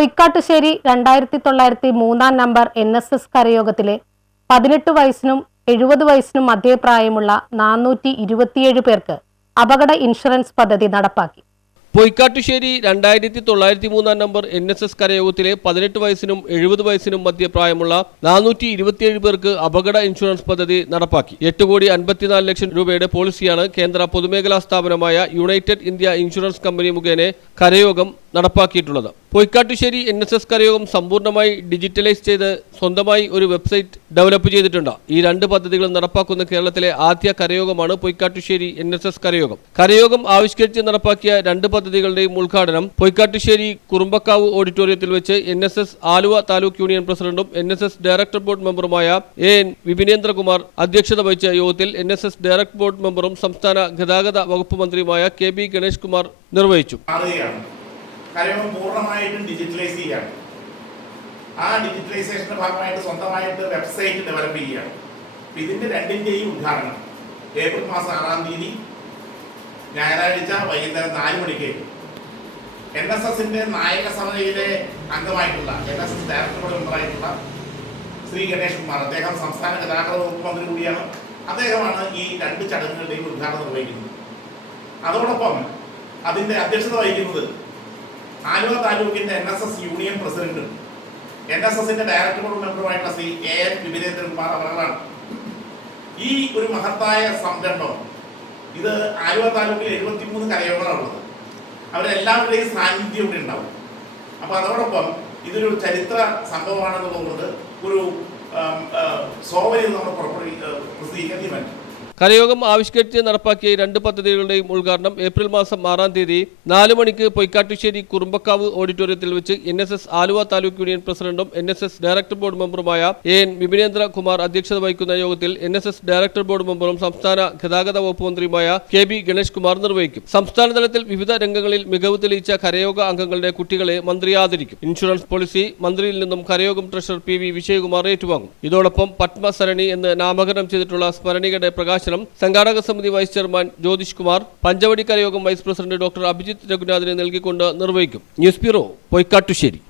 പൊയ്ക്കാട്ടുശ്ശേരി രണ്ടായിരത്തി തൊള്ളായിരത്തി മൂന്നാം നമ്പർ എൻ എസ് എസ് കരയോഗത്തിലെ പതിനെട്ട് വയസ്സിനും എഴുപത് വയസ്സിനും മധ്യപ്രായമുള്ള നാനൂറ്റി ഇരുപത്തിയേഴ് പേർക്ക് അപകട ഇൻഷുറൻസ് പദ്ധതി നടപ്പാക്കി. പൊയ്ക്കാട്ടുശ്ശേരി രണ്ടായിരത്തി തൊള്ളായിരത്തി മൂന്നാം നമ്പർ എൻ എസ് എസ് കരയോഗത്തിലെ പതിനെട്ട് വയസ്സിനും എഴുപത് വയസ്സിനും മധ്യ പ്രായമുള്ള നാനൂറ്റി ഇരുപത്തിയേഴ് പേർക്ക് അപകട ഇൻഷുറൻസ് പദ്ധതി നടപ്പാക്കി. എട്ട് കോടി അൻപത്തിനാല് ലക്ഷം രൂപയുടെ പോളിസിയാണ് കേന്ദ്ര പൊതുമേഖലാ സ്ഥാപനമായ യുണൈറ്റഡ് ഇന്ത്യ ഇൻഷുറൻസ് കമ്പനി മുഖേന കരയോഗം നടപ്പാക്കിയിട്ടുള്ളത്. പൊയ്ക്കാട്ടുശ്ശേരി എൻ എസ് എസ് കരയോഗം സമ്പൂർണമായി ഡിജിറ്റലൈസ് ചെയ്ത് സ്വന്തമായി ഒരു വെബ്സൈറ്റ് ഡെവലപ്പ് ചെയ്തിട്ടുണ്ട്. ഈ രണ്ട് പദ്ധതികളും നടപ്പാക്കുന്ന കേരളത്തിലെ ആദ്യ കരയോഗമാണ് പൊയ്ക്കാട്ടുശ്ശേരി എൻ എസ് എസ് കരയോഗം. കരയോഗം ആവിഷ്കരിച്ച് നടപ്പാക്കിയ രണ്ട് പദ്ധതികളുടെയും ഉദ്ഘാടനം പൊയ്ക്കാട്ടുശ്ശേരി കുറുമ്പക്കാവ് ഓഡിറ്റോറിയത്തിൽ വെച്ച് N S S Aluva taluk union പ്രസിഡന്റും N S S director board മെമ്പറുമായ A N Vipinendrakumar അധ്യക്ഷത വഹിച്ച യോഗത്തിൽ N S S director board മെമ്പറും സംസ്ഥാന ഗതാഗത വകുപ്പ് മന്ത്രിയുമായ കെ ബി ഗണേഷ് കുമാർ നിർവഹിച്ചു കാര്യങ്ങൾ പൂർണമായിട്ടും ഡിജിറ്റലൈസ് ചെയ്യുകയാണ് ആ ഡിജിറ്റലൈസേഷന്റെ ഭാഗമായിട്ട് സ്വന്തമായിട്ട് വെബ്സൈറ്റ് ഡെവലപ്പ് ചെയ്യുകയാണ്. ഇതിന്റെ രണ്ടിന്റെയും ഉദ്ഘാടനം ഏപ്രിൽ മാസം ആറാം തീയതി ഞായറാഴ്ച വൈകുന്നേരം നാല് മണിക്ക് എൻ എസ് എസിന്റെ നായക സമിതിയിലെ അംഗമായിട്ടുള്ള N S S director board മെമ്പറായിട്ടുള്ള Shri Ganesh Kumar അദ്ദേഹം സംസ്ഥാന ഗതാഗത വകുപ്പ് മന്ത്രി കൂടിയാണ്. അദ്ദേഹമാണ് ഈ രണ്ട് ചടങ്ങുകളുടെയും ഉദ്ഘാടനം നിർവഹിക്കുന്നത്. അതോടൊപ്പം അതിന്റെ അധ്യക്ഷത വഹിക്കുന്നത് ആലുവ താലൂക്കിന്റെ എൻ എസ് എസ് യൂണിയൻ പ്രസിഡന്റും. എൻ എസ് എസിന്റെ ഡയറക്ടർ ബോർഡ് മെമ്പറുമായിട്ടുള്ള ശ്രീ എ എൻ വിപിനേന്ദ്രകുമാർ അവരാണ്. ഈ ഒരു മഹത്തായ സംരംഭം ഇത് ആലുവ താലൂക്കിൽ എഴുപത്തിമൂന്ന് കരയോഗങ്ങളുള്ളത് അവരെല്ലാവരുടെയും സാന്നിധ്യം ഇവിടെ ഉണ്ടാവും. അപ്പൊ അതോടൊപ്പം ഇതൊരു ചരിത്ര സംഭവമാണെന്നുള്ളതുകൊണ്ട് ഒരു സോവരി നമ്മൾ പ്രസിദ്ധീകരിക്കാൻ തീരുമാനിച്ചു. കരയോഗം ആവിഷ്കരിച്ച് നടപ്പാക്കിയ രണ്ട് പദ്ധതികളുടെയും ഉദ്ഘാടനം ഏപ്രിൽ മാസം ആറാം തീയതി നാല് മണിക്ക് പൊയ്ക്കാട്ടുശ്ശേരി കുറുമ്പക്കാവ് ഓഡിറ്റോറിയത്തിൽ വെച്ച് N S S Aluva taluk union പ്രസിഡന്റും N S S director board മെമ്പറുമായ A N Vipinendra Kumar അധ്യക്ഷത വഹിക്കുന്ന യോഗത്തിൽ N S S director board മെമ്പറും സംസ്ഥാന ഗതാഗത വകുപ്പ് മന്ത്രിയുമായ കെ ബി ഗണേഷ് കുമാർ നിർവഹിക്കും. സംസ്ഥാന തലത്തിൽ വിവിധ രംഗങ്ങളിൽ മികവ് തെളിയിച്ച കരയോഗ അംഗങ്ങളുടെ കുട്ടികളെ മന്ത്രി ആദരിക്കും. ഇൻഷുറൻസ് പോളിസി മന്ത്രിയിൽ നിന്നും കരയോഗം ട്രഷറർ പി വി വിജയകുമാർ ഏറ്റുവാങ്ങും. ഇതോടൊപ്പം പത്മസരണി എന്ന് നാമകരണം ചെയ്തിട്ടുള്ള സ്മരണികയുടെ പ്രകാശനം സംഘാടക സമിതി വൈസ് ചെയർമാൻ ജ്യോതിഷ് കുമാർ പഞ്ചവടി കരയോഗം വൈസ് പ്രസിഡന്റ് ഡോക്ടർ അഭിജിത്ത് രഘുനാഥിനെ നൽകിക്കൊണ്ട് നിർവഹിക്കും. News bureau Poykattussery.